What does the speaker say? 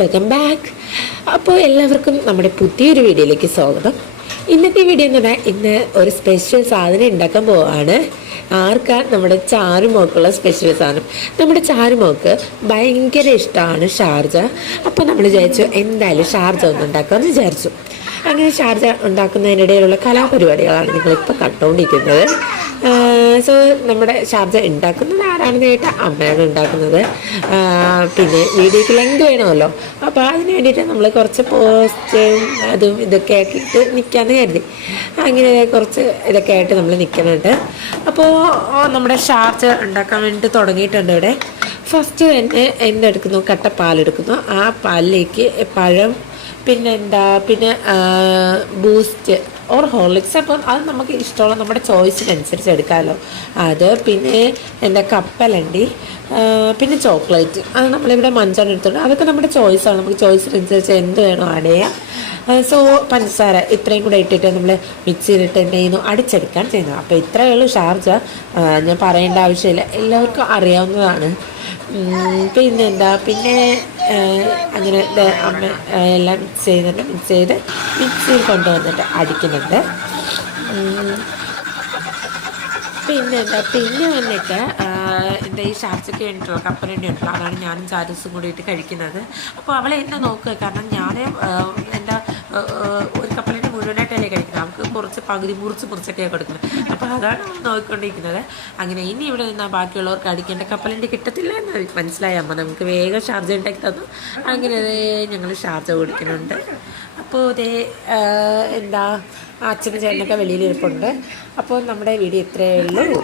Welcome back. അപ്പോൾ എല്ലാവർക്കും നമ്മുടെ പുതിയൊരു വീഡിയോയിലേക്ക് സ്വാഗതം. ഇന്നത്തെ വീഡിയോ എന്ന് പറഞ്ഞാൽ ഇന്ന് ഒരു സ്പെഷ്യൽ സാധനം ഉണ്ടാക്കാൻ പോവാണ്. ആർക്കാ? നമ്മുടെ ചാരുമോക്കുള്ള സ്പെഷ്യൽ സാധനം. നമ്മുടെ ചാരുമോക്ക് ഭയങ്കര ഇഷ്ടമാണ് ഷാർജ. അപ്പോൾ നമ്മൾ വിചാരിച്ചു എന്തായാലും ഷാർജ ഒന്ന് ഉണ്ടാക്കാമെന്ന് വിചാരിച്ചു. അങ്ങനെ ഷാർജ ഉണ്ടാക്കുന്നതിനിടയിലുള്ള കലാപരിപാടികളാണ് നിങ്ങളിപ്പോൾ കണ്ടുകൊണ്ടിരിക്കുന്നത്. സോ നമ്മുടെ ഷാർജ ഉണ്ടാക്കുന്നത് ആരാണെന്ന് കേട്ടാൽ അമ്മയാണ് ഉണ്ടാക്കുന്നത്. പിന്നെ വീഡിയോക്ക് ലെങ്ത് വേണമല്ലോ, അപ്പോൾ അതിന് വേണ്ടിയിട്ട് നമ്മൾ കുറച്ച് പോസ്റ്റും അതും ഇതൊക്കെ ആക്കിയിട്ട് നിൽക്കാമെന്ന് കരുതി. അങ്ങനെ കുറച്ച് ഇതൊക്കെ ആയിട്ട് നമ്മൾ നിൽക്കുന്നുണ്ട്. അപ്പോൾ നമ്മുടെ ഷാർജ ഉണ്ടാക്കാൻ വേണ്ടിയിട്ട് തുടങ്ങിയിട്ടുണ്ട്. ഇവിടെ ഫസ്റ്റ് തന്നെ എന്തെടുക്കുന്നു, കട്ട പാലെടുക്കുന്നു. ആ പാലിലേക്ക് പഴം, പിന്നെ ബൂസ്റ്റ് ഓർ ഹോർലിക്സ്, അപ്പം അത് നമുക്ക് ഇഷ്ടമുള്ള നമ്മുടെ ചോയ്സിനനുസരിച്ച് എടുക്കാമല്ലോ. അത് പിന്നെ കപ്പലണ്ടി, പിന്നെ ചോക്ലേറ്റ്, അത് നമ്മളിവിടെ മഞ്ചാണ് എടുത്തിട്ടുണ്ട്. അതൊക്കെ നമ്മുടെ ചോയ്സാണ്, നമുക്ക് ചോയ്സിനനുസരിച്ച് എന്ത് വേണോ ആഡ് ചെയ്യാം. സോ പഞ്ചസാര ഇത്രയും കൂടെ ഇട്ടിട്ട് നമ്മൾ മിക്സ് ചെയ്തിട്ട് എന്ത് ചെയ്യുന്നു, അടിച്ചെടുക്കാൻ ചെയ്യുന്നത്. അപ്പോൾ ഇത്രയേ ഉള്ളൂ ഷാർജ. ഞാൻ പറയേണ്ട ആവശ്യമില്ല, എല്ലാവർക്കും അറിയാവുന്നതാണ്. പിന്നെ അങ്ങനെ അമ്മ എല്ലാം മിക്സ് ചെയ്യുന്നുണ്ട്. മിക്സ് ചെയ്ത് മിക്സിയിൽ കൊണ്ടുവന്നിട്ട് അടിക്കുന്നുണ്ട്. പിന്നെ വന്നിട്ട് ഈ ഷാർജയ്ക്ക് വേണ്ടിയിട്ടുള്ള കപ്പലണ്ടി ഉണ്ടല്ലോ, അതാണ് ഞാനും ചാരസും കൂടിയിട്ട് കഴിക്കുന്നത്. അപ്പോൾ അവളെ എന്നെ നോക്കുക, കാരണം ഞാൻ ഒരു കപ്പലണ്ടി മുഴുവനായിട്ടല്ലേ കഴിക്കുന്നത്, നമുക്ക് കുറച്ച് പകുതി മുറിച്ചൊക്കെയാണ് കൊടുക്കുന്നത്. അപ്പോൾ അതാണ് നോക്കിക്കൊണ്ടിരിക്കുന്നത്. അങ്ങനെ ഇനി ഇവിടെ നിന്നാൽ ബാക്കിയുള്ളവർക്ക് അടിക്കേണ്ട കപ്പലണ്ടി കിട്ടത്തില്ല എന്ന് മനസ്സിലായ അമ്മ നമുക്ക് വേഗം ഷാർജ ഉണ്ടാക്കി തന്നു. അങ്ങനെ ഞങ്ങൾ ഷാർജ കുടിക്കുന്നുണ്ട്. അപ്പോൾ അച്ഛനും ചേട്ടനൊക്കെ വെളിയിൽ ഇരിപ്പുണ്ട്. അപ്പോൾ നമ്മുടെ വീഡിയോ ഇത്രയേ ഉള്ളൂ.